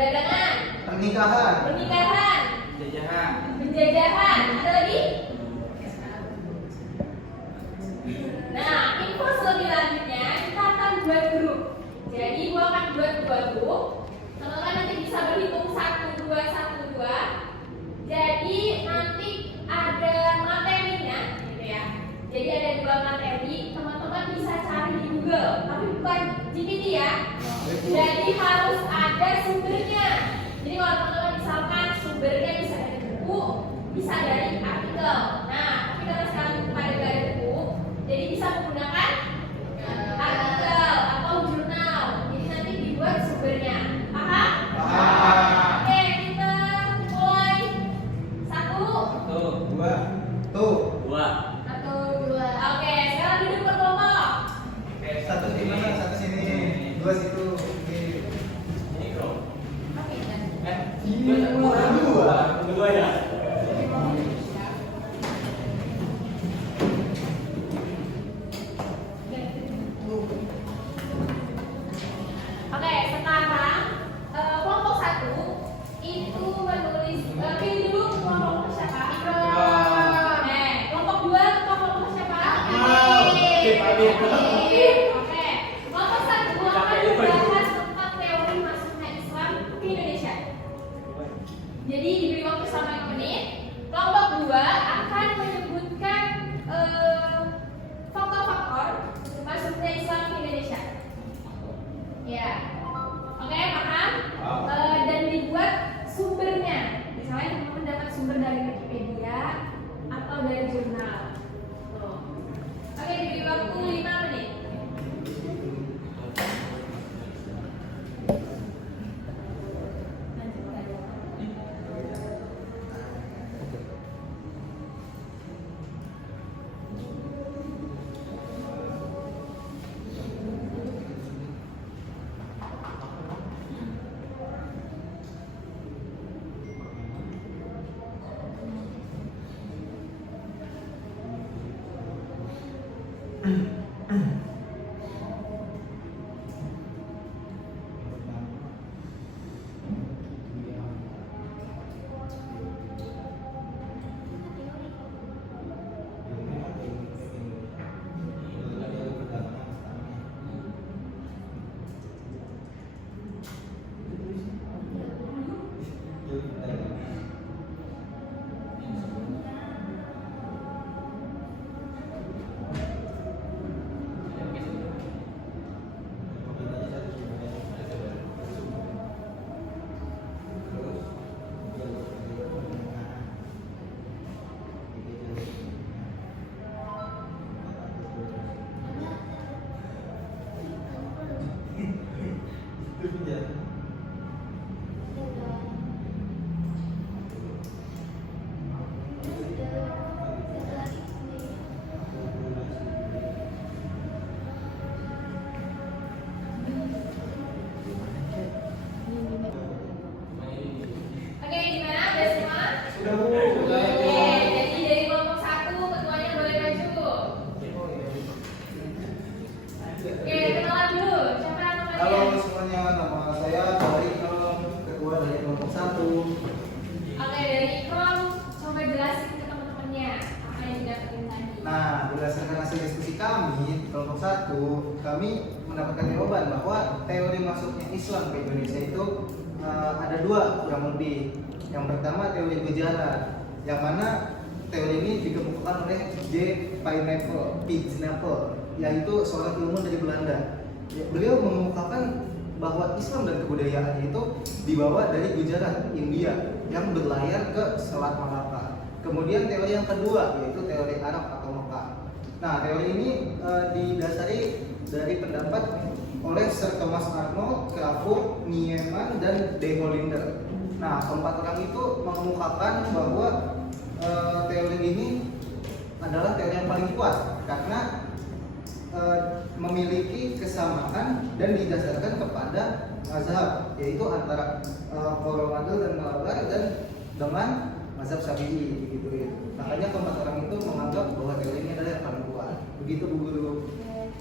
perdagangan, pernikahan, Penjajahan. penjajahan. Ada lagi? Nah, info lebih lanjutnya kita akan buat grup. Jadi gua akan buat 2 grup. Teman-teman nanti bisa berhitung 1, 2, 1, 2. Jadi nanti ada materinya, gitu ya. Jadi ada 2 materi. Teman-teman bisa cari di Google, tapi bukan GPT ya. Jadi harus ada sumbernya. Jadi kalau teman-teman misalkan sumbernya bisa dari buku, bisa dari artikel. Nah, tapi karena sekarang pada gak ada buku, jadi bisa menggunakan artikel atau jurnal. Jadi nanti dibuat sumbernya. Paham? Paham. Oke, kita mulai. 1, Satu. dua, tuh, 2. 1, 2. Oke, sekarang duduk berkelompok. Oke. satu di mana, satu sini, dua situ. Oke. Ini bro. Oke, dan Dua ya. Oke, sekarang kelompok 1 itu menulis pilih dulu kelompok siapa? Oke, kelompok 2 kelompok siapa? Oke, kelompok 1 akan membahas tentang teori masuknya Islam ke Indonesia. Jadi diberi waktu selama 5 menit. Kelompok 2 akan menyebutkan faktor-faktor masuknya Islam ke Indonesia. Ya, oke, paham? Dan dibuat sumbernya. Misalnya teman-teman dapat sumber dari Wikipedia atau dari jurnal. Tuh. Oke, diberi waktu 5 menit. Oke, gimana? Udah semua? Sudah, Bu. Oke, jadi dari kelompok 1 ketuanya boleh maju. Oke, kenalan dulu. Siapa namanya? Halo semuanya, nama saya Ikram, ketua dari kelompok 1. Oke, dari Ikram, coba jelasin ke teman-temannya apa yang didapetin tadi. Nah, berdasarkan hasil diskusi kami, kelompok 1, kami mendapatkan jawaban bahwa teori masuknya Islam ke Indonesia itu ada 2 kurang lebih. Yang pertama teori Gujarat, yang mana teori ini dikemukakan oleh J. Pineapple, yaitu seorang ilmuwan dari Belanda. Beliau mengemukakan bahwa Islam dan kebudayaannya itu dibawa dari Gujarat, India, yang berlayar ke Selat Malaka. Kemudian teori yang kedua yaitu teori Arab atau Mekah. Nah, teori ini didasari dari pendapat oleh Sir Thomas Arnold, Crawford, Nieman, dan De Hollander. Nah, keempat orang itu mengemukakan bahwa teori ini adalah teori yang paling kuat karena memiliki kesamaan dan didasarkan kepada mazhab, yaitu antara Coromandel dan Malabar dan dengan mazhab Syafi'i begitu ya. Makanya keempat orang itu menganggap bahwa teori ini adalah yang paling kuat. Begitu Bu Guru.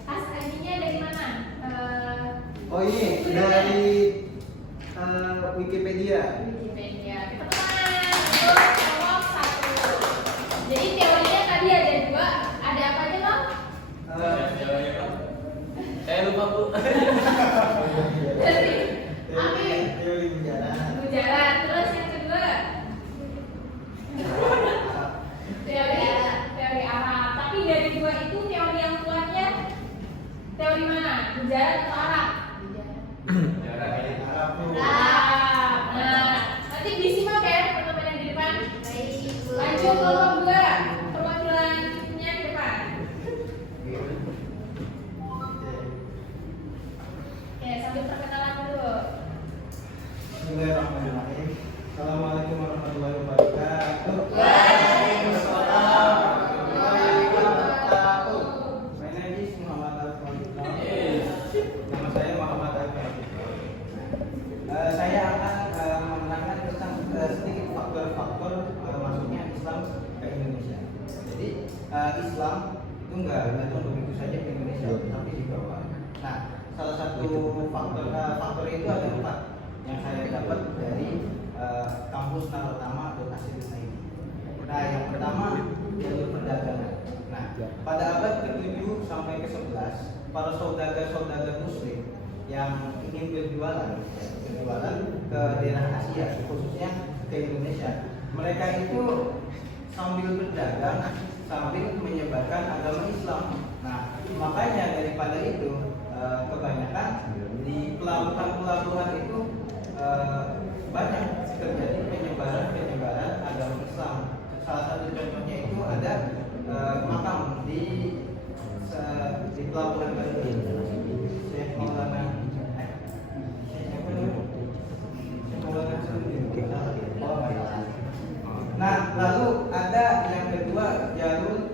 ID-nya dari mana? Oh ini dari Wikipedia. Wikipedia. Kita teman. Kelompok 1. Jadi teorinya tadi ada 2. Ada apa aja, Bang? Teori, Bro. Saya lupa, Bu. Jadi apa? Teori bujaran. Bujaran. Terus yang kedua teori Arab. Tapi dari 2 itu teori yang kuatnya teori mana? Bujaran atau Arab? Teori ini. Arab tuh. Arab. Nah, nanti disimak ya teman-teman yang di depan. Maju kelompok 2. Perwakilannya di depan. Oke, sambil perkenalan dulu. Bismillahirrahmanirrahim. Assalamualaikum warahmatullahi wabarakatuh. Waalaikumsalam warahmatullahi wabarakatuh. My name is Muhammad Al-Fatihah. Nama saya Muhammad Al-Fatihah. Saya akan menerangkan tentang sedikit faktor-faktor masuknya Islam ke Indonesia. Jadi Islam itu nggak datang begitu saja ke Indonesia, tapi dibawa. Nah, salah satu faktor itu ada 4 yang saya dapat dari kampus Narotama.ac.id. Nah, yang pertama jalur perdagangan. Nah, pada abad ke-7 sampai ke-11, para saudagar-saudagar Muslim yang ingin berjualan ke daerah Asia, khususnya ke Indonesia, mereka itu sambil berdagang sambil menyebarkan agama Islam. Nah, makanya daripada itu kebanyakan di pelabuhan-pelabuhan itu banyak terjadi penyebaran agama Islam. Salah satu contohnya itu ada makam di pelabuhan Bali. Syekh Maulana Nah, lalu ada yang kedua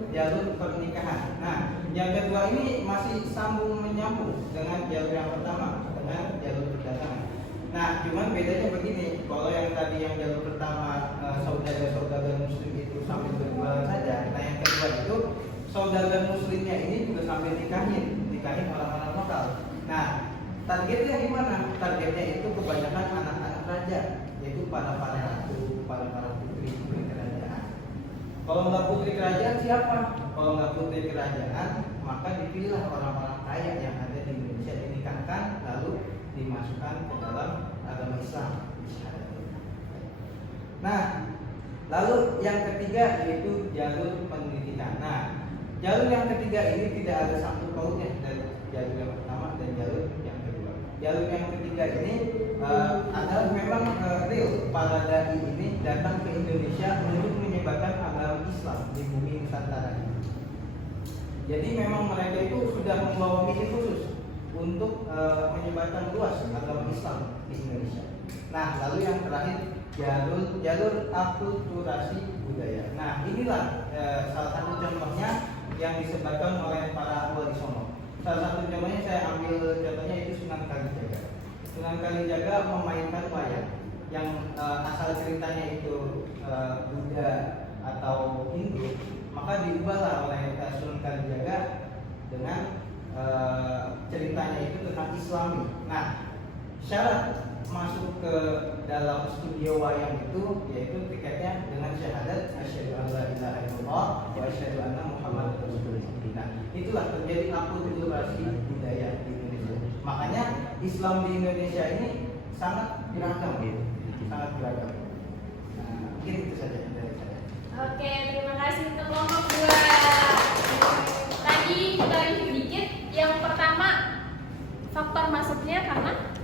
jalur pernikahan. Nah, yang kedua ini masih sambung menyambung dengan jalur yang pertama, dengan jalur perdagangan. Nah, cuman bedanya begini, kalau yang tadi yang jalur pertama saudagar-saudagar Muslim itu sambil berjualan saja. Nah, yang kedua itu saudagar Muslimnya ini juga sambil nikahin orang-orang lokal. Nah, targetnya gimana? Targetnya itu kebanyakan anak-anak raja, yaitu para ratu, para putri kerajaan. Kalau nggak putri kerajaan siapa? Kalau nggak putri kerajaan, maka dipilih orang-orang kaya yang ada di Indonesia, dinikahkan lalu dimasukkan ke dalam agama Islam. Nah, lalu yang ketiga yaitu jalur pendidikan. Nah, jalur yang ketiga ini tidak ada sangkut pautnya dari jalur yang pertama dan jalur yang kedua. Jalur yang ketiga ini adalah memang real para dai ini datang ke Indonesia untuk menyebarkan agama Islam di bumi Nusantara ini. Jadi memang mereka itu sudah membawa misi khusus untuk menyebarkan luas agama Islam di Indonesia. Nah, lalu yang terakhir jalur akulturasi budaya. Nah, inilah salah satu contohnya yang disebarkan oleh para wali songo. Salah satu contohnya saya ambil contohnya itu Sunan Kalijaga. Sunan Kalijaga memainkan wayang yang asal ceritanya itu Buddha atau Hindu, maka diubahlah oleh Sunan Kalijaga dengan ceritanya itu tentang Islami. Nah, syarat masuk ke dalam studio wayang itu yaitu tiketnya dengan syahadat asyhadu an la ilaha illallah wa asyhadu anna muhammadar rasulullah. Nah, itulah terjadi akulturasi budaya di Indonesia. Makanya Islam di Indonesia ini sangat beragam, sangat beragam. Nah, mungkin itu saja dari saya. Oke, terima kasih untuk kelompok 2. Tadi kita review dikit. Yang pertama, faktor masuknya karena